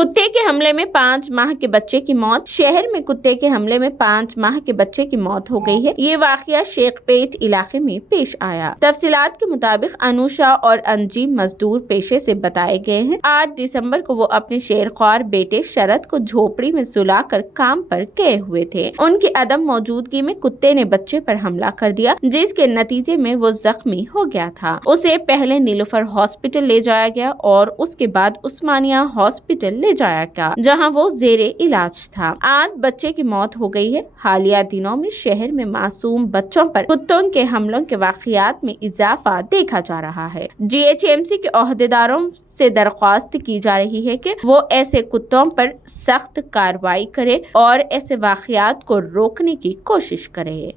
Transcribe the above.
कुत्ते के हमले में 5 माह के बच्चे की मौत। शहर में कुत्ते के हमले में 5 माह के बच्चे की मौत हो गई है। ये वाकया शेखपेट इलाके में पेश आया। तफसीलात के मुताबिक अनुषा और अंजीम मजदूर पेशे से बताए गए हैं। 8 दिसंबर को वो अपने शेरख्वार बेटे शरद को झोपड़ी में सुलाकर काम पर गए हुए थे। उनकी अदम मौजूदगी में कुत्ते ने बच्चे पर हमला कर दिया, जिसके नतीजे में वो जख्मी हो गया था। उसे पहले नीलोफर हॉस्पिटल ले जाया गया और उसके बाद उस्मानिया हॉस्पिटल ले जाया गया, जहां वो जेरे इलाज था। आज बच्चे की मौत हो गई है। हालिया दिनों में शहर में मासूम बच्चों पर कुत्तों के हमलों के वाकयात में इजाफा देखा जा रहा है। GHMC के ओहदेदारों से दरख्वास्त की जा रही है कि वो ऐसे कुत्तों पर सख्त कार्रवाई करे और ऐसे वाकयात को रोकने की कोशिश करे।